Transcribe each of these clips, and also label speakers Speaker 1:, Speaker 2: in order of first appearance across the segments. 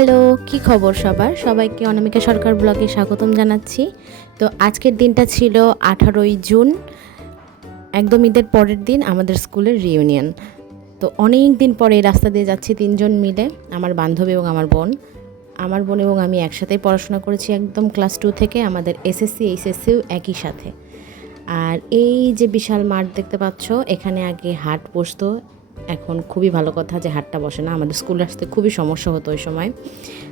Speaker 1: Hello, কি খবর সবার? সবাইকে অনামিকা সরকার ব্লগে স্বাগতম জানাচ্ছি। তো আজকের দিনটা ছিল আঠারোই জুন, একদম ঈদের পরের দিন আমাদের স্কুলের রিউনিয়ন তো অনেক দিন পরে এই রাস্তা দিয়ে যাচ্ছি তিনজন মিলে, আমার বান্ধবী এবং আমার বোন। আমার বোন এবং আমি একসাথেই পড়াশোনা করেছি একদম ক্লাস টু থেকে, আমাদের এসএসসি এইচএসসিও একই সাথে। আর এই যে বিশাল মাঠ দেখতে পাচ্ছ, এখানে আগে হাট বসতো এখন খুবই ভালো কথা যে হাটটা বসে না। আমাদের স্কুল আসতে খুবই সমস্যা হতো ওই সময়।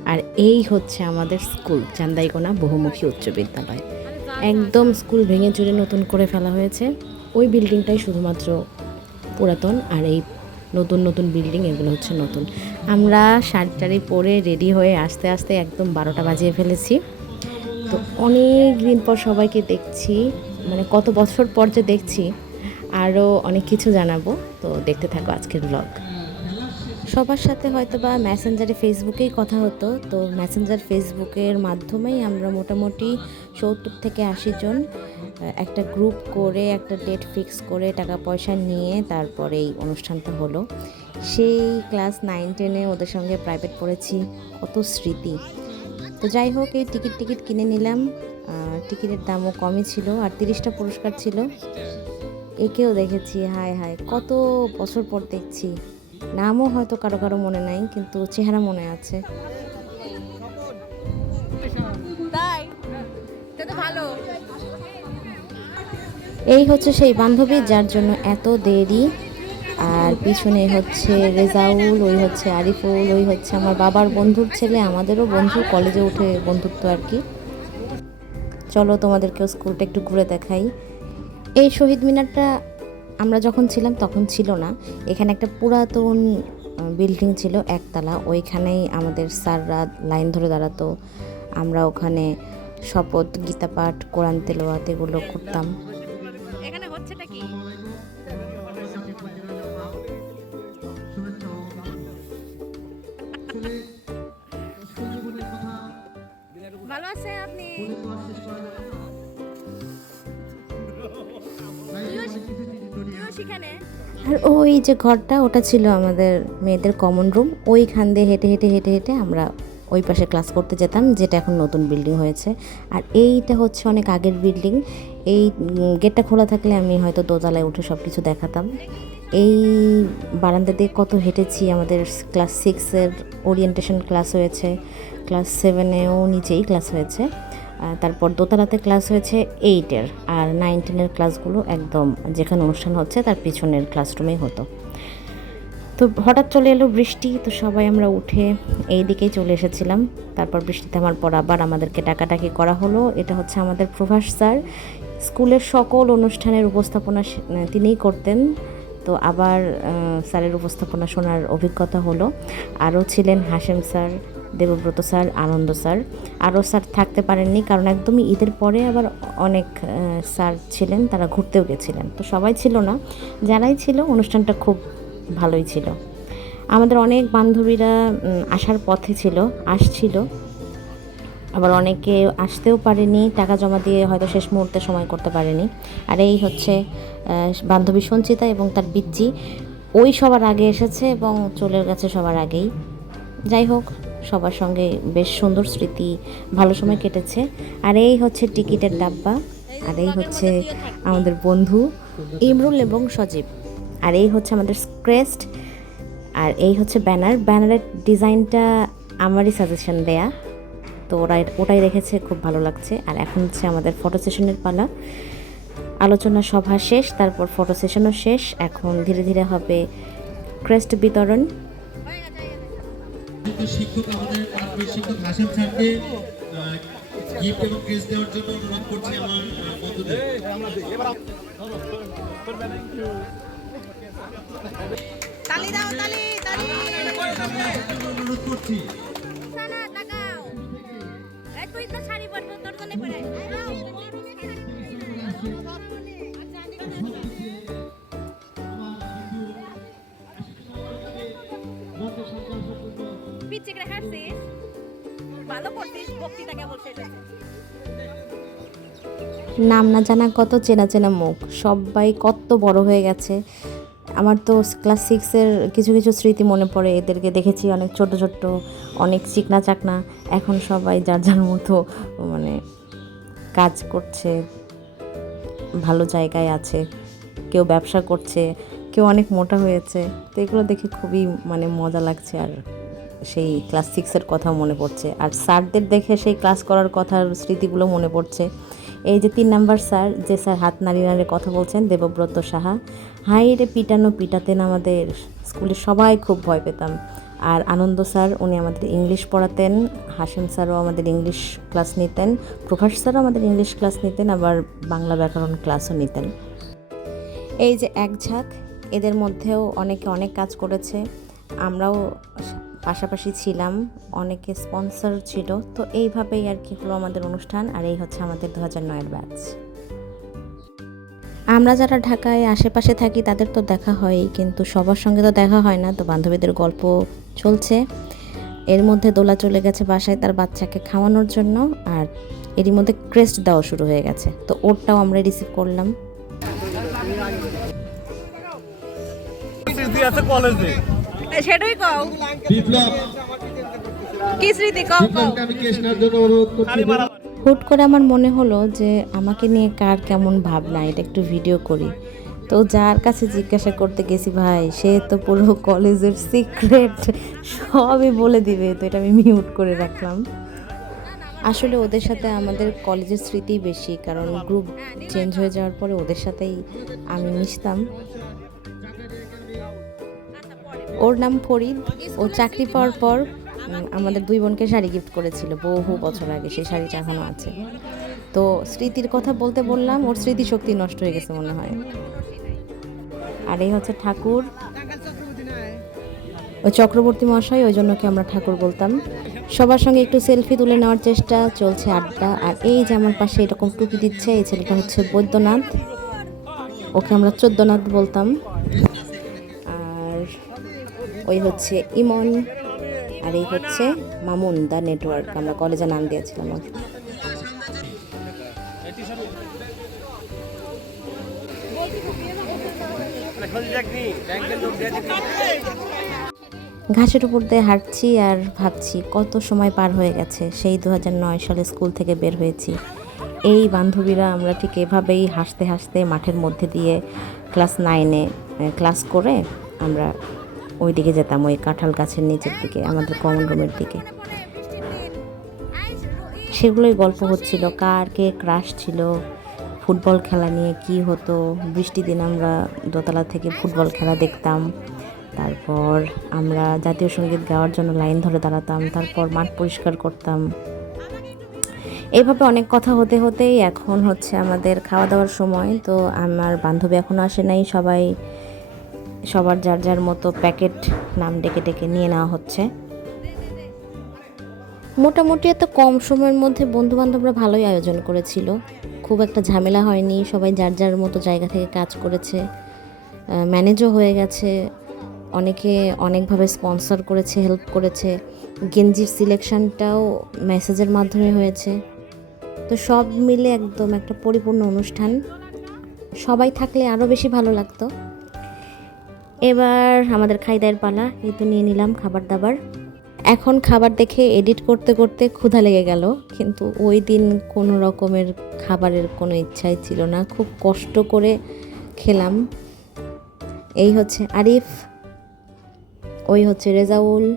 Speaker 1: আর এই হচ্ছে আমাদের স্কুল, চান্দাইকোনা বহুমুখী উচ্চ বিদ্যালয়। একদম স্কুল ভেঙে চুরে নতুন করে ফেলা হয়েছে। ওই বিল্ডিংটাই শুধুমাত্র পুরাতন আর এই নতুন নতুন বিল্ডিং এগুলো হচ্ছে নতুন। আমরা শাড়ি টাড়ি পরে রেডি হয়ে আস্তে আস্তে একদম বারোটা বাজিয়ে ফেলেছি। তো অনেক দিন পর সবাইকে দেখছি মানে কত বছর পর যে দেখছি আরও অনেক কিছু জানাব, তো দেখতে থাকো আজকের ব্লগ সবার সাথে হয়তো বা মেসেঞ্জারে ফেসবুকেই কথা হতো, তো মেসেঞ্জার ফেসবুকের মাধ্যমেই আমরা মোটামুটি সত্তর থেকে আশি জন একটা গ্রুপ করে, একটা ডেট ফিক্স করে টাকা পয়সা নিয়ে তারপরে এই অনুষ্ঠানটা হলো। সেই ক্লাস নাইন টেনে ওদের সঙ্গে প্রাইভেট পড়েছি, কত স্মৃতি। তো যাই হোক, এই টিকিট টিকিট কিনে নিলাম। টিকিটের দামও কমই ছিল আর তিরিশটা পুরস্কার ছিল। একেও দেখেছি হায় হায় কত বছর পর দেখছি। নামও হয়তো কারও কারও মনে নাই কিন্তু চেহারা মনে আছে। এই হচ্ছে সেই বান্ধবী যার জন্য এত দেরি আর পিছনে হচ্ছে রেজাউল ওই হচ্ছে আরিফুল ওই হচ্ছে আমার বাবার বন্ধুর ছেলে আমাদেরও বন্ধু কলেজে উঠে বন্ধুত্ব আর কি। চলো তোমাদেরকেও স্কুলটা একটু ঘুরে দেখাই। এই শহীদ মিনারটা আমরা যখন ছিলাম তখন ছিল না। এখানে একটা পুরাতন বিল্ডিং ছিল একতলা। ওইখানেই আমাদের স্যাররা লাইন ধরে দাঁড়াতো। আমরা ওখানে শপথ গীতা পাঠ কোরআন তেলোয়াত এগুলো করতাম। যে ঘরটা, ওটা ছিল আমাদের মেয়েদের কমন রুম ওইখান দিয়ে হেঁটে হেঁটে হেঁটে হেঁটে আমরা ওই পাশে ক্লাস করতে যেতাম, যেটা এখন নতুন বিল্ডিং হয়েছে। আর এইটা হচ্ছে অনেক আগের বিল্ডিং এই গেটটা খোলা থাকলে আমি হয়তো দোতলায় উঠে সব কিছু দেখাতাম। এই বারান্দা দিয়ে কত হেঁটেছি, আমাদের ক্লাস সিক্সের ওরিয়েন্টেশন ক্লাস হয়েছে। ক্লাস সেভেনেও নিচেই ক্লাস হয়েছে। তারপর দোতলাতে ক্লাস হয়েছে এইটের আর নাইন টেনের ক্লাসগুলো একদম যেখানে অনুষ্ঠান হচ্ছে তার পিছনের ক্লাসরুমেই হতো। তো হঠাৎ চলে এলো বৃষ্টি, তো সবাই আমরা উঠে এই দিকেই চলে এসেছিলাম। তারপর বৃষ্টি থামার পর আবার আমাদেরকে ডাকাডাকি করা হলো। এটা হচ্ছে আমাদের প্রভাস স্যার। স্কুলের সকল অনুষ্ঠানের উপস্থাপনা তিনিই করতেন। তো আবার স্যারের উপস্থাপনা শোনার অভিজ্ঞতা হলো। আরও ছিলেন Hashem sir Debabrata sir, Ananda sir. আরও স্যার থাকতে পারেননি কারণ একদমই ঈদের পরে আবার অনেক স্যার ছিলেন, তারা ঘুরতেও গেছিলেন। তো সবাই ছিল না, যারাই ছিল অনুষ্ঠানটা খুব ভালোই ছিল। আমাদের অনেক বান্ধবীরা আসার পথে ছিল, আসছিল। আবার অনেকে আসতেও পারেনি, টাকা জমা দিয়ে হয়তো শেষ মুহূর্তে সময় করতে পারেনি। আর এই হচ্ছে বান্ধবী সঞ্চিতা এবং তার বিজ্জি। ওই সবার আগে এসেছে এবং চলে গেছে সবার আগেই। যাই হোক। সবার সঙ্গে বেশ সুন্দর স্মৃতি, ভালো সময় কেটেছে। আর এই হচ্ছে টিকিটের ডাব্বা, আর এই হচ্ছে আমাদের বন্ধু ইমরুল এবং সজীব। আর এই হচ্ছে আমাদের ক্রেস্ট আর এই হচ্ছে ব্যানার। ব্যানারের ডিজাইনটা আমারই সাজেশন দেয়া, তো ওরা ওটাই রেখেছে, খুব ভালো লাগছে। আর এখন হচ্ছে আমাদের ফটো সেশনের পালা। আলোচনা সভা শেষ, তারপর ফটো সেশনও শেষ। এখন ধীরে ধীরে হবে ক্রেস্ট বিতরণ।
Speaker 2: কিন্তু শিক্ষক আমাদের প্রাথমিক শিক্ষক হাসান স্যারকে গিফট এবং ড্রেস দেওয়ার জন্য অনুরোধ করছি আমার বন্ধুদের।
Speaker 3: তালি দাও তালি তালি।
Speaker 2: অনুরোধ করছি।
Speaker 1: নাম না জানা, কত চেনা চেনা মুখ। সবাই কত বড় হয়ে গেছে। আমার তো ক্লাস সিক্সের কিছু কিছু স্মৃতি মনে পড়ে। এদেরকে দেখেছি অনেক ছোট ছোট্ট অনেক চিকনা চাকনা। এখন সবাই যার যার মতো মানে কাজ করছে, ভালো জায়গায় আছে। কেউ ব্যবসা করছে, কেউ অনেক মোটা হয়েছে। তো এগুলো দেখে খুবই মানে মজা লাগছে আর সেই ক্লাস সিক্সের কথা মনে পড়ছে। আর স্যারদের দেখে সেই ক্লাস করার কথার স্মৃতিগুলো মনে পড়ছে। এই যে তিন নাম্বার স্যার, যে স্যার হাত নাড়ি নাড়ে কথা বলছেন, দেবব্রত সাহা। হাই রে পিটানো পিটাতেন আমাদের স্কুলে সবাই খুব ভয় পেতাম। আর আনন্দ স্যার, উনি আমাদের ইংলিশ পড়াতেন। হাসিম স্যারও আমাদের ইংলিশ ক্লাস নিতেন। প্রভাস স্যারও আমাদের ইংলিশ ক্লাস নিতেন, আবার বাংলা ব্যাকরণ ক্লাসও নিতেন। এই যে এক ঝাঁক, এদের মধ্যেও অনেকে অনেক কাজ করেছে। আমরাও পাশাপাশি ছিলাম, অনেকে স্পন্সর ছিল। তো এইভাবেই আর কি হলো আমাদের অনুষ্ঠান আর এই হচ্ছে আমাদের দু হাজার নয়ের ব্যাচ আমরা যারা ঢাকায় আশেপাশে থাকি তাদের তো দেখা হয়ই, কিন্তু সবার সঙ্গে তো দেখা হয় না, তো বান্ধবীদের গল্প চলছে। এর মধ্যে দোলা চলে গেছে বাসায় তার বাচ্চাকে খাওয়ানোর জন্য আর এরই মধ্যে ক্রেস্ট দেওয়া শুরু হয়ে গেছে। তো ওরটাও আমরা রিসিভ করলাম।
Speaker 3: সেটাই কও।
Speaker 2: বিপ্লব
Speaker 3: কি স্মৃতি? কও
Speaker 1: হুট করে আমার মনে হলো যে আমাকে নিয়ে কার কেমন ভাবনা, এটা একটু ভিডিও করি। তো যার কাছে জিজ্ঞাসা করতে গেছি, ভাই, সে তো পুরো কলেজের সিক্রেট সবই বলে দিবে। তো এটা আমি মিউট করে রাখলাম। আসলে ওদের সাথে আমাদের কলেজের স্মৃতি বেশি, কারণ গ্রুপ চেঞ্জ হয়ে যাওয়ার পরে ওদের সাথেই আমি মিশতাম। ওর নাম ফরিদ। ও চাকরি পাওয়ার পর আমাদের দুই বোনকে শাড়ি গিফট করেছিল, বহু বছর আগে, সেই শাড়িটা এখনও আছে। তো স্মৃতির কথা বলতে বললাম, ওর স্মৃতিশক্তি নষ্ট হয়ে গেছে মনে হয়। আর এই হচ্ছে ঠাকুর। ওই চক্রবর্তী মশাই ওই জন্য কি আমরা ঠাকুর বলতাম। সবার সঙ্গে একটু সেলফি তুলে নেওয়ার চেষ্টা, চলছে আড্ডা। আর এই যে আমার পাশে এরকম টুপি দিচ্ছে, এই ছেলেটা হচ্ছে বৈদ্যনাথ। ওকে আমরা চোদ্দনাথ বলতাম। ওই হচ্ছে ইমন আর এই হচ্ছে মামুন দা নেটওয়ার্ক আমরা কলেজে নাম দিয়েছিলাম। ঘাসের উপর দিয়ে হাঁটছি আর ভাবছি কত সময় পার হয়ে গেছে, সেই দু সালে স্কুল থেকে বের হয়েছি এই বান্ধবীরা আমরা ঠিক এভাবেই হাসতে হাসতে মাঠের মধ্যে দিয়ে ক্লাস নাইনে ক্লাস করে আমরা ওই দিকে যেতাম, ওই কাঁঠাল গাছের নিচের দিকে, আমাদের কমন রুমের দিকে। সেগুলোই গল্প হচ্ছিল, কার কে ক্রাশ ছিল, ফুটবল খেলা নিয়ে কি হতো। বৃষ্টি দিন আমরা দোতলা থেকে ফুটবল খেলা দেখতাম। তারপর আমরা জাতীয় সংগীত গাওয়ার জন্য লাইন ধরে দাঁড়াতাম, তারপর মাঠ পরিষ্কার করতাম। এইভাবে অনেক কথা হতে হতেই এখন হচ্ছে আমাদের খাওয়া দাওয়ার সময়, তো আমার বান্ধবী এখনও আসে নাই, সবাই সবার যার যার মতো প্যাকেট নাম ডেকে ডেকে নিয়ে নেওয়া হচ্ছে। মোটামুটি এত কম সময়ের মধ্যে বন্ধু বান্ধবরা ভালোই আয়োজন করেছিল। খুব একটা ঝামেলা হয়নি, সবাই যার যার মতো জায়গা থেকে কাজ করেছে। ম্যানেজও হয়ে গেছে, অনেকে অনেকভাবে স্পন্সর করেছে, হেল্প করেছে। গেঞ্জির সিলেকশনটাও মেসেজের মাধ্যমে হয়েছে। তো সব মিলে একদম একটা পরিপূর্ণ অনুষ্ঠান। সবাই থাকলে আরও বেশি ভালো লাগতো। এবার আমাদের খাই দায়ের পালা, এই তো নিয়ে নিলাম খাবার দাবার। এখন খাবার দেখে এডিট করতে করতে ক্ষুধা লেগে গেল, কিন্তু ওই দিন কোনো রকমের খাবারের কোনো ইচ্ছাই ছিল না। খুব কষ্ট করে খেলাম। এই হচ্ছে আরিফ, ওই হচ্ছে রেজাউল।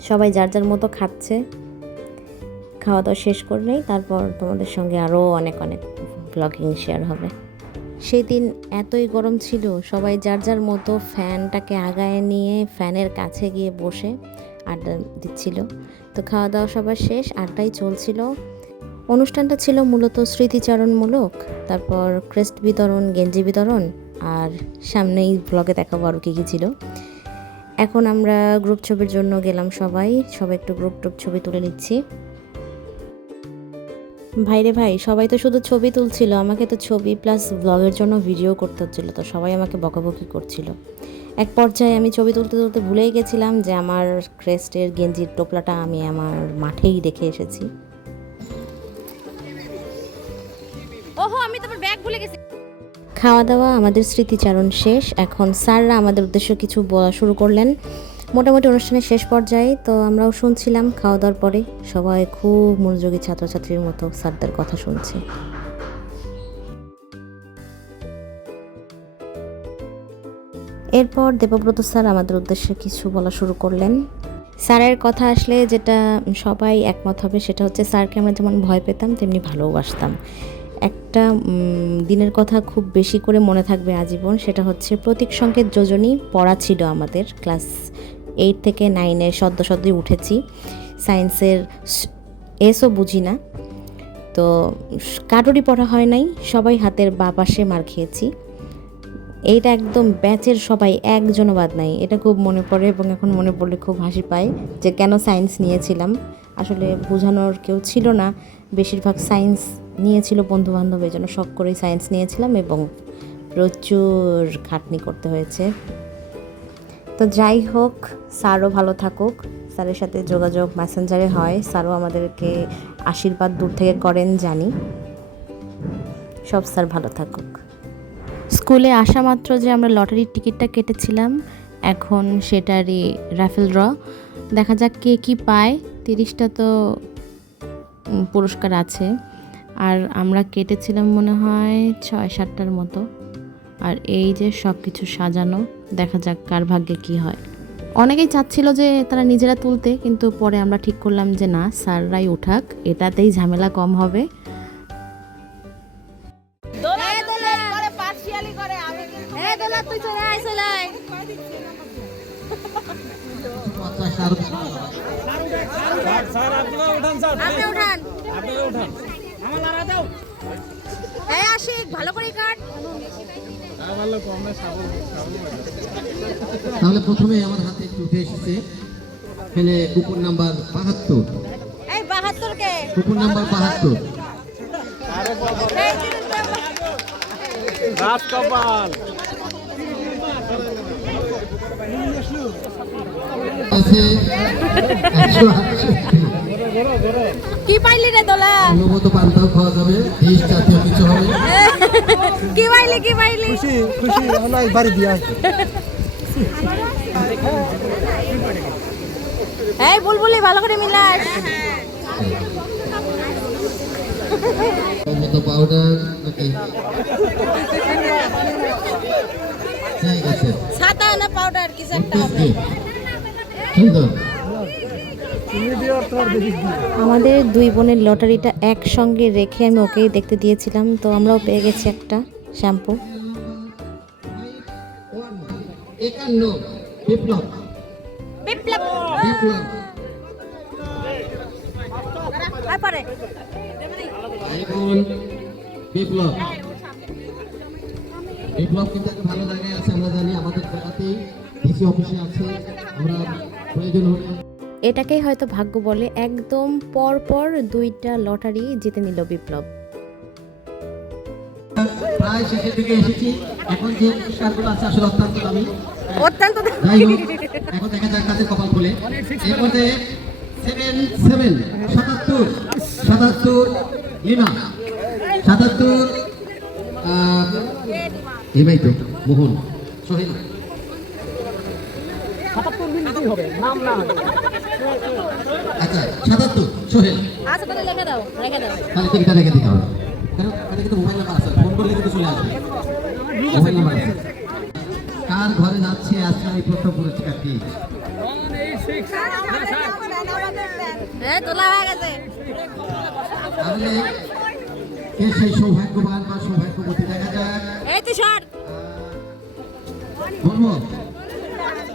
Speaker 1: সবাই যার যার মতো খাচ্ছে। খাওয়া দাওয়া শেষ করলেই তারপর তোমাদের সঙ্গে আরও অনেক অনেক ব্লগিং শেয়ার হবে। সেদিন এতই গরম ছিল, সবাই যার যার মতো ফ্যানটাকে আগায় নিয়ে ফ্যানের কাছে গিয়ে বসে আড্ডা দিচ্ছিল। তো খাওয়া দাওয়া সবার শেষ, আড্ডাই চলছিল। অনুষ্ঠানটা ছিল মূলত স্মৃতিচারণমূলক, তারপর ক্রেস্ট বিতরণ, গেঞ্জি বিতরণ, আর সামনেই ব্লগে দেখাবো আরও কী কী ছিল। এখন আমরা গ্রুপ ছবির জন্য গেলাম সবাই সবাই একটু গ্রুপ টুপ ছবি তুলে নিচ্ছি। ভাইরে ভাই সবাই তো শুধু ছবি তুলছিল আমাকে তো ছবি প্লাস ব্লগের জন্য ভিডিও করতে হচ্ছিল তো সবাই আমাকে বকাবকি করছিল। এক পর্যায়ে আমি ছবি তুলতে তুলতে ভুলেই গেছিলাম যে আমার ক্রেস্টের গেঞ্জির টোপলাটা আমি আমার মাঠেই রেখে এসেছি।
Speaker 3: ওহো আমি তোমার ব্যাগ ভুলে গেছি।
Speaker 1: খাওয়া দাওয়া আমাদের স্মৃতিচারণ শেষ। এখন স্যাররা আমাদের উদ্দেশ্য কিছু বলা শুরু করলেন। মোটামুটি অনুষ্ঠানের শেষ পর্যায়ে তো আমরাও শুনছিলাম, খাওয়া দাওয়ার পরে সবাই খুব মনোযোগী ছাত্রছাত্রীর মতো স্যারদের কথা শুনছে। এরপর দেবব্রত স্যার আমাদের উদ্দেশ্যে কিছু বলা শুরু করলেন। স্যারের কথা আসলে যেটা সবাই একমত হবে সেটা হচ্ছে স্যারকে আমরা যেমন ভয় পেতাম, তেমনি ভালোবাসতাম একটা দিনের কথা খুব বেশি করে মনে থাকবে আজীবন, সেটা হচ্ছে প্রতীক সংকেত যোজনী পড়া ছিল আমাদের ক্লাস এইট থেকে নাইনে সদ্য সদ্যই উঠেছি। সায়েন্সের এসও বুঝি না। তো কাটুরি পড়া হয় নাই, সবাই হাতের বা পাশে মার খেয়েছি। এইটা একদম ব্যাচের সবাই একজনও বাদ নাই। এটা খুব মনে পড়ে এবং এখন মনে পড়লে খুব হাসি পায় যে কেন সায়েন্স নিয়েছিলাম। আসলে বোঝানোর কেউ ছিল না। বেশিরভাগ সায়েন্স নিয়েছিল বন্ধু বান্ধব এই জন্য শখ করেই সায়েন্স নিয়েছিলাম এবং প্রচুর খাটনি করতে হয়েছে। তো যাই হোক, স্যারও ভালো থাকুক। স্যারের সাথে যোগাযোগ মেসেঞ্জারে হয়। স্যারও আমাদেরকে আশীর্বাদ দূর থেকে করেন, জানি। সব স্যার ভালো থাকুক। স্কুলে আসা মাত্র যে আমরা লটারির টিকিটটা কেটেছিলাম, এখন সেটারই রাফেল ড্র দেখা যাক কে কী পায়। তিরিশটা তো পুরস্কার আছে। আর আমরা কেটেছিলাম মনে হয় ছয় সাতটার মতো। আর এই যে সব কিছু সাজানো। দেখা যাক কার ভাগ্যে কি হয়। অনেকেই চাচ্ছিল যে তারা নিজেরা তুলতে কিন্তু পরে আমরা ঠিক করলাম যে না স্যাররাই উঠাক এটাতেই ঝামেলা কম হবে।
Speaker 3: ভালো করে কাট।
Speaker 4: তাহলে প্রথমে আমার হাতে একটু উঠে এসেছে। এখানে কুকুর নাম্বার বাহাত্তর।
Speaker 3: এই
Speaker 4: কুকুর নাম্বার বাহাত্তর।
Speaker 3: কি পাইলি রে দোলা?
Speaker 4: অনুমত পান্তাও খাওয়া যাবে। জাতীয় কিছু হবে।
Speaker 3: কি পাইলি কি পাইলি
Speaker 5: খুশি খুশি আমরা বাড়ি দিয়ে
Speaker 3: এই বুলবুলি ভালো করে মিলাস।
Speaker 4: অনুমত পাউডার ঠিক আছে।
Speaker 3: ছাতা না পাউডার একটা হবে।
Speaker 4: সুন্দর
Speaker 5: তুমি দিয়ে আর তোমার দেখি
Speaker 1: আমাদের দুই বোনের লটারিটা একসঙ্গে রেখে আমি ওকেই দেখতে দিয়েছিলাম তো আমরাও পেয়ে গেছি একটা শ্যাম্পু।
Speaker 4: বিপ্লব।
Speaker 3: বিপ্লব।
Speaker 4: কিন্তু একটা ভালো জায়গায় আছে আমরা জানি আমাদের জায়গাতেই ডিসি অফিসে আছে। আমরা প্রয়োজন হলে
Speaker 1: এটাকেই হয়তো ভাগ্য বলে একদম পর পর দুইটা লটারি জিতে নিল বিপ্লব।
Speaker 4: প্রায় শেষের দিকে এসেছি। এখন যে পুরস্কারগুলো আছে আসলে অত্যন্ত দামি।
Speaker 3: অত্যন্ত
Speaker 4: এখন দেখা যাক কাছে কপাল খুলে। এর মধ্যে সেভেন সেভেন সাতাত্তর সাতাত্তর লিনা সাতাত্তর আহ, এবাই তো মোহন সোহেল। আচ্ছা সাতাত্তর সোহেল।
Speaker 3: আচ্ছা তাহলে লেখে দাও রেখে দাও।
Speaker 4: তাহলে তিনটা রেখে দিতে হবে। কারণ এখানে কিন্তু মোবাইল নাম্বার আছে ফোন করলে কিন্তু চলে আসবে। মোবাইল নাম্বার আছে। কার ঘরে যাচ্ছে আজকে আমি প্রথম পুরস্কার কি
Speaker 3: এই তোলা হয়ে গেছে।
Speaker 4: তাহলে কে সেই সৌভাগ্যবান বা সৌভাগ্যবতী? দেখা যাক।
Speaker 3: এই তুই সর
Speaker 4: বলব?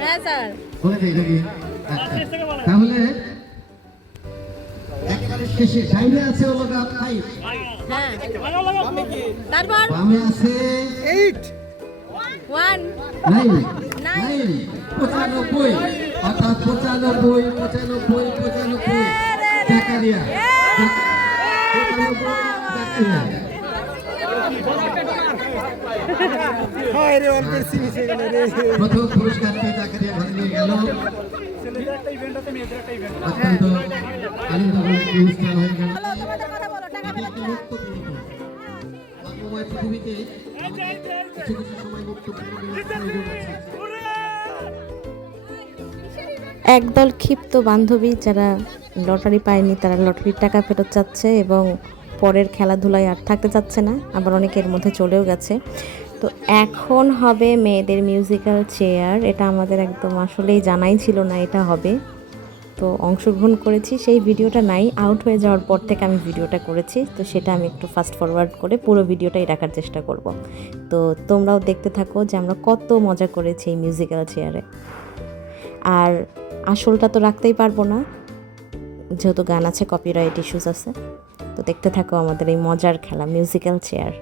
Speaker 3: হ্যাঁ স্যার।
Speaker 4: বলে দিই নাকি আচ্ছা। তাহলে একেবারে শেষে সাইডে আছে হলো ফাইভ
Speaker 3: হ্যাঁ তারপর?
Speaker 4: বামে আছে
Speaker 5: eight
Speaker 3: one
Speaker 4: nine
Speaker 3: nine.
Speaker 4: Nine পঁচানব্বই। অর্থাৎ পঁচানব্বই পঁচানব্বই পঁচানব্বই। জাকারিয়া। পঁচানব্বই জাকারিয়া। ঘরে নিয়ে গেল। অত্যন্ত হয়ে গেল। পৃথিবীতে কিছু কিছু সময়
Speaker 1: একদল ক্ষিপ্ত বান্ধবী যারা লটারি পায়নি তারা লটারির টাকা ফেরত চাচ্ছে এবং পরের খেলাধুলায় আর থাকতে চাচ্ছে না। আবার অনেকের মধ্যে চলেও গেছে। তো এখন হবে মেয়েদের মিউজিক্যাল চেয়ার এটা আমাদের একদম আসলেই জানাই ছিল না এটা হবে। তো অংশগ্রহণ করেছি, সেই ভিডিওটা নাই আউট হয়ে যাওয়ার পর থেকে আমি ভিডিওটা করেছি, তো সেটা আমি একটু ফাস্ট ফরওয়ার্ড করে পুরো ভিডিওটাই রাখার চেষ্টা করব। তো তোমরাও দেখতে থাকো যে আমরা কত মজা করেছি এই মিউজিক্যাল চেয়ারে আর আসলটা তো রাখতেই পারব না, যেহেতু গান আছে কপিরাইট ইস্যুস আছে, তো দেখতে থাকো আমাদের এই মজার খেলা মিউজিক্যাল চেয়ার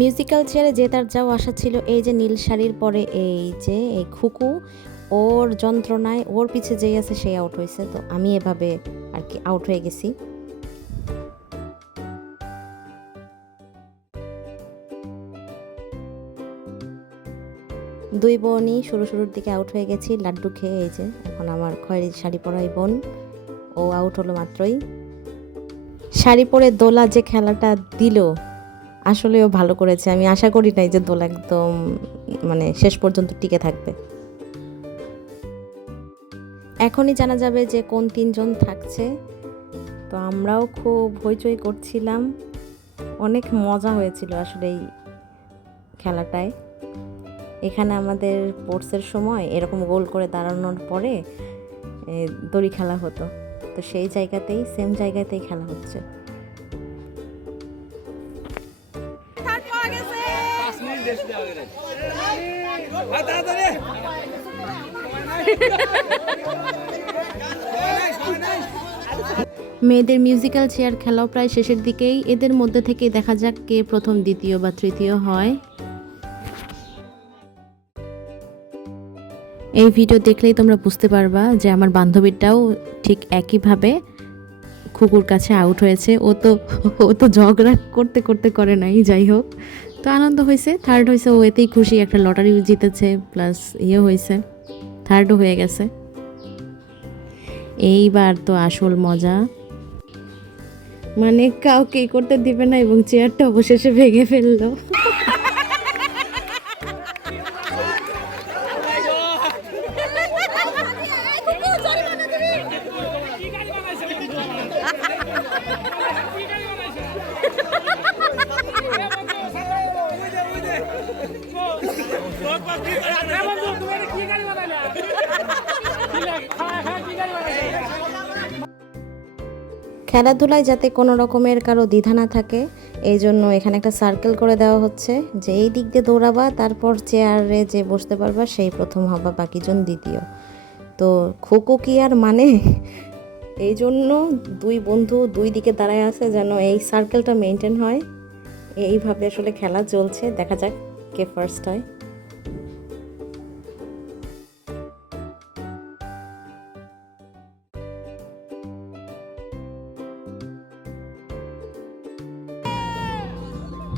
Speaker 1: মিউজিক্যাল চেয়ারে যে তার যাও আশা ছিল, এই যে নীল শাড়ির পরে এই যে এই খুকু, ওর যন্ত্রণায় ওর পিছে যেই আছে সেই আউট হয়েছে তো আমি এভাবে আর কি আউট হয়ে গেছি। দুই বোনই শুরু শুরুর দিকে আউট হয়ে গেছি। লাড্ডু খেয়ে এই যে এখন আমার খয়েরি শাড়ি পরাই বোন, ও আউট হলো মাত্রই। শাড়ি পরে দোলা যে খেলাটা দিল আসলেও ভালো করেছে। আমি আশা করি নাই যে দোল একদম মানে শেষ পর্যন্ত টিকে থাকবে। এখনই জানা যাবে যে কোন তিনজন থাকছে। তো আমরাও খুব হইচই করছিলাম। অনেক মজা হয়েছিল আসলে এই খেলাটায়। এখানে আমাদের স্পোর্টসের সময় এরকম গোল করে দাঁড়ানোর পরে দড়ি খেলা হতো। তো সেই জায়গাতেই, সেম জায়গাতেই খেলা হচ্ছে। মেয়েদের মিউজিক্যাল চেয়ার খেলাও প্রায় শেষের দিকেই। এদের মধ্যে থেকে দেখা যাক কে প্রথম, দ্বিতীয় বা তৃতীয় হয়। এই ভিডিও দেখলেই তোমরা বুঝতে পারবা যে আমার বান্ধবীটাও ঠিক একইভাবে খুকুর কাছে আউট হয়েছে। ও তো ও তো ঝগড়া করতে করতে করে নাই, যাই হোক। তো আনন্দ হয়েছে। থার্ড হয়েছে ও এতেই খুশি একটা লটারি জিতেছে প্লাস ইয়ে হয়েছে থার্ডও হয়ে গেছে। এইবার তো আসল মজা। মানে কাউকে করতে দিবে না এবং চেয়ারটা অবশেষে ভেঙে ফেলল। খেলাধুলায় যাতে কোনো রকমের কারও দ্বিধা না থাকে, এই জন্য এখানে একটা সার্কেল করে দেওয়া হচ্ছে যে এই দিক দিয়ে দৌড়াবা, তারপর চেয়ারে যে বসতে পারবা, সেই প্রথম হবা, বাকিজন দ্বিতীয়। তো খোকো কি আর মানে? এই জন্য দুই বন্ধু দুই দিকে দাঁড়ায় আছে যেন এই সার্কেলটা মেনটেন হয়। এইভাবে আসলে খেলা চলছে। দেখা যাক কে ফার্স্ট হয়।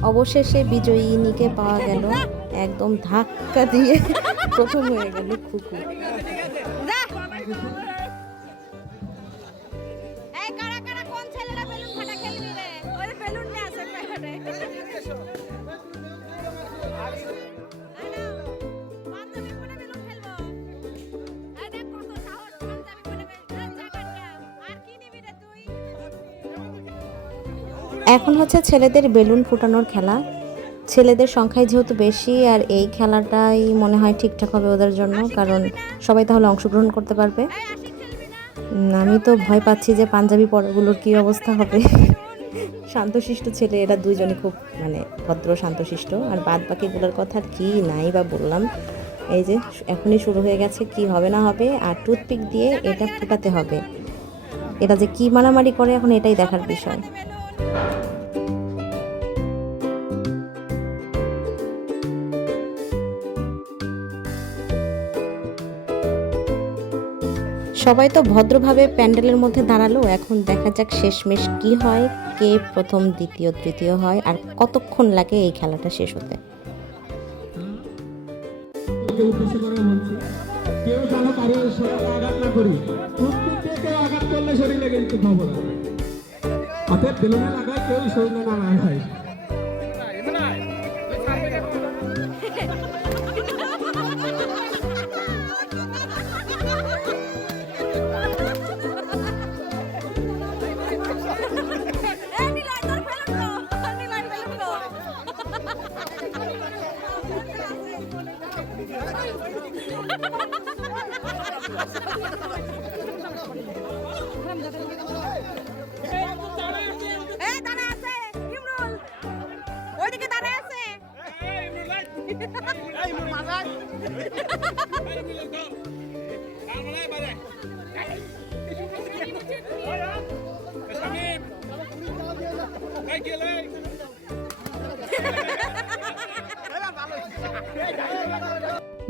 Speaker 1: অবশেষে বিজয়িনীকে পাওয়া গেল একদম ধাক্কা দিয়ে প্রথম হয়ে গেল খুকু। হচ্ছে ছেলেদের বেলুন ফুটানোর খেলা। ছেলেদের সংখ্যায় যেহেতু বেশি, আর এই খেলাটাই মনে হয় ঠিকঠাক হবে ওদের জন্য, কারণ সবাই তাহলে অংশগ্রহণ করতে পারবে। আমি তো ভয় পাচ্ছি যে পাঞ্জাবি পরাগুলোর কী অবস্থা হবে। শান্তশিষ্ট ছেলে, এরা দুইজনই খুব মানে ভদ্র, শান্তশিষ্ট। আর বাদ বাকিগুলোর কথা আর কি নাই বা বললাম। এই যে, এখনই শুরু হয়ে গেছে কি হবে না হবে, আর টুথপিক দিয়ে এটা ফুটাতে হবে। এটা যে কি মারামারি করে, এখন এটাই দেখার বিষয়। সবাই তো ভদ্রভাবে প্যান্ডেলের মধ্যে দাঁড়াল। এখন দেখা যাক শেষমেশ কি হয়, কে প্রথম, দ্বিতীয়, তৃতীয় হয় আর কতক্ষণ লাগে এই খেলাটা শেষ হতে।
Speaker 5: আঘাত করলে শরীরে কিন্তু খবর বেলুনে লাগায় কেউ শরীরে না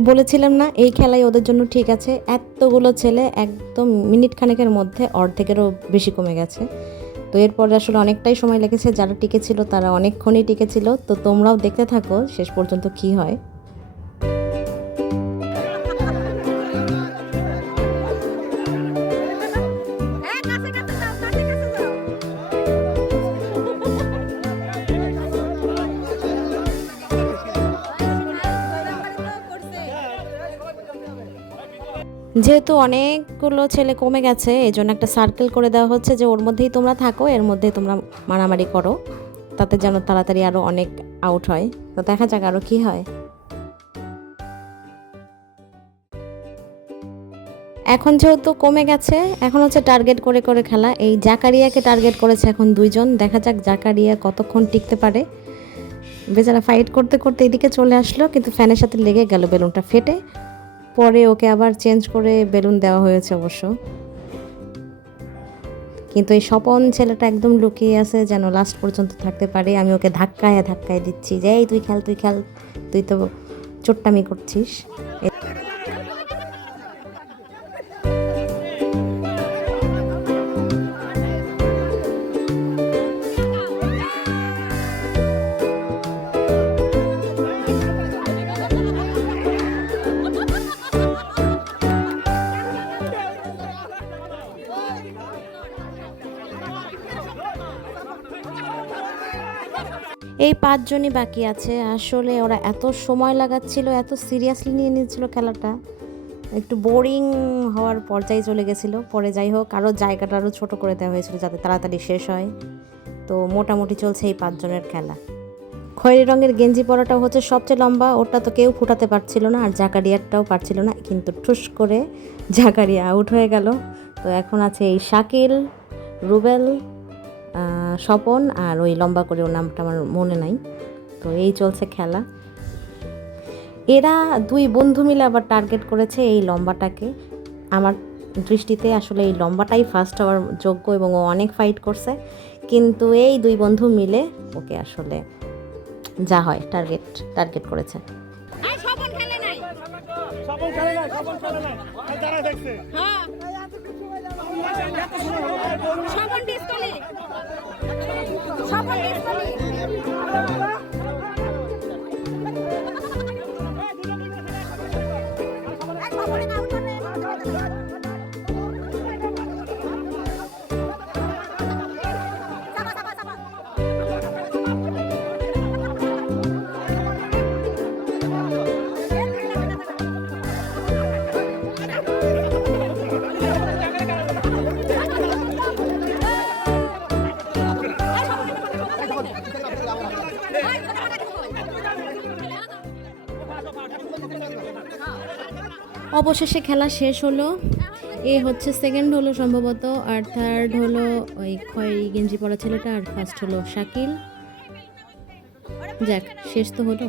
Speaker 1: বলেছিলাম না, এই খেলাই ওদের জন্য ঠিক আছে। এতগুলো ছেলে একদম মিনিট খানেকের মধ্যে অর্ধেকেরও বেশি কমে গেছে। তো এরপরে আসলে অনেকটাই সময় লেগেছে, যারা টিকেছিল তারা অনেকক্ষণই টিকেছিল তো তোমরাও দেখতে থাকো, শেষ পর্যন্ত কি হয়। যেহেতু অনেকগুলো ছেলে কমে গেছে এই জন্য একটা সার্কেল করে দেওয়া হচ্ছে যে ওর মধ্যেই তোমরা থাকো, এর মধ্যেই তোমরা মারামারি করো। তাতে যেন তাড়াতাড়ি আরও অনেক আউট হয়। তো দেখা যাক আরও কী হয়। এখন যেহেতু কমে গেছে, এখন হচ্ছে টার্গেট করে করে খেলা। এই জাকারিয়াকে টার্গেট করেছে এখন দুইজন। দেখা যাক জাকারিয়া কতক্ষণ টিকতে পারে। বেচারা ফাইট করতে করতে এদিকে চলে আসলো, কিন্তু ফ্যানের সাথে লেগে গেল বেলুনটা ফেটে। পরে ওকে আবার চেঞ্জ করে বেলুন দেওয়া হয়েছে অবশ্য। কিন্তু এই স্বপন ছেলেটা একদম লুকিয়ে আছে যেন লাস্ট পর্যন্ত থাকতে পারে। আমি ওকে ধাক্কায় ধাক্কায় দিচ্ছি যে, এই তুই খেল তুই খেল, তুই তো চোট্টামি করছিস। এই পাঁচজনই বাকি আছে। আসলে ওরা এত সময় লাগাচ্ছিল, এত সিরিয়াসলি নিয়ে নিচ্ছিল খেলাটা। একটু বোরিং হওয়ার পর্যায়ে চলে গেছিল। পরে যাই হোক আরও জায়গাটা আরও ছোটো করে দেওয়া হয়েছিল যাতে তাড়াতাড়ি শেষ হয়। তো মোটামুটি চলছে এই পাঁচজনের খেলা। খয়েরি রঙের গেঞ্জি পরাটা হচ্ছে সবচেয়ে লম্বা। ওটা তো কেউ ফুটাতে পারছিল না আর জাকারিয়ারটাও পারছিল না। কিন্তু ঠুস করে জাকারিয়া আউট হয়ে গেল। তো এখন আছে এই শাকিল, রুবেল স্বপন আর ওই লম্বা করে ওর নামটা আমার মনে নাই। তো এই চলছে খেলা। এরা দুই বন্ধু মিলে আবার টার্গেট করেছে এই লম্বাটাকে। আমার দৃষ্টিতে আসলে এই লম্বাটাই ফার্স্ট হওয়ার যোগ্য এবং ও অনেক ফাইট করছে। কিন্তু এই দুই বন্ধু মিলে ওকে আসলে যা হয় টার্গেট টার্গেট করেছে।
Speaker 3: এই খেলে নাই।
Speaker 5: খেলে খেলে না যারা দেখছে।
Speaker 3: হ্যাঁ। স্বপন ডিসকালি। স্বপন ডিসকলি।
Speaker 1: অবশেষে খেলা শেষ হলো। এ হচ্ছে সেকেন্ড হলো সম্ভবত আর থার্ড হলো ওই খয়েরি গেঞ্জি পরা ছেলেটা আর ফার্স্ট হলো শাকিল। যাক শেষ তো হলো।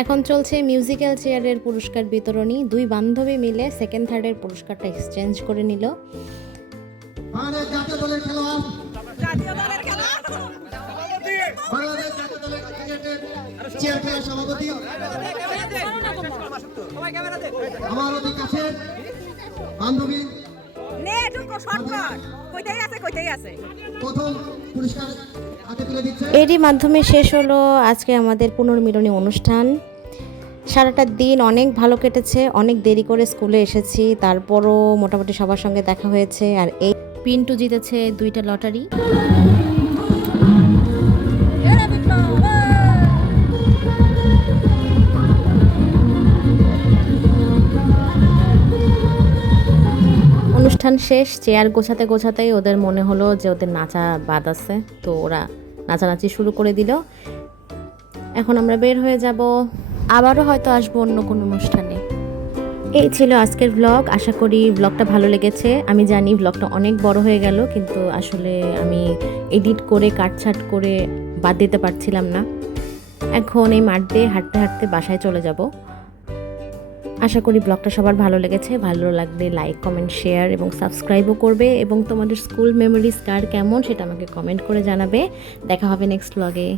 Speaker 1: এখন চলছে মিউজিক্যাল চেয়ারের পুরস্কার বিতরণী। দুই বান্ধবী মিলে সেকেন্ড থার্ডের পুরস্কারটা এক্সচেঞ্জ করে নিল।
Speaker 4: বাংলাদেশ আমার অতি কাছের বান্ধবী।
Speaker 3: নে একটু শর্টকাট। কইতেই আছে কইতেই আছে।
Speaker 4: প্রথম পুরস্কার হাতে তুলে দিচ্ছে।
Speaker 1: এরই মাধ্যমে শেষ হলো আজকে আমাদের পুনর্মিলনী অনুষ্ঠান। সারাটা দিন অনেক ভালো কেটেছে অনেক দেরি করে স্কুলে এসেছি তারপরও মোটামুটি সবার সঙ্গে দেখা হয়েছে আর এই পিন্টু জিতেছে দুইটা লটারি। অনুষ্ঠান শেষ, চেয়ার গোছাতে গোছাতেই ওদের মনে হলো যে ওদের নাচা বাদ আছে, তো ওরা নাচানাচি শুরু করে দিল। এখন আমরা বের হয়ে যাব। আবারও হয়তো আসব অন্য কোনো অনুষ্ঠানে। এই ছিল আজকের ব্লগ আশা করি ব্লগটা ভালো লেগেছে। আমি জানি ব্লগটা অনেক বড় হয়ে গেল, কিন্তু আসলে আমি এডিট করে কাটছাট করে বাদ দিতে পারছিলাম না। এখন এই মাঠ দিয়ে হাঁটতে হাঁটতে বাসায় চলে যাব। আশা করি ব্লগটা সবার ভালো লেগেছে। ভালো লাগলে লাইক কমেন্ট শেয়ার এবং সাবস্ক্রাইবও করবে এবং তোমাদের স্কুল মেমোরিজ কার কেমন সেটা আমাকে কমেন্ট করে জানাবে। দেখা হবে নেক্সট ব্লগে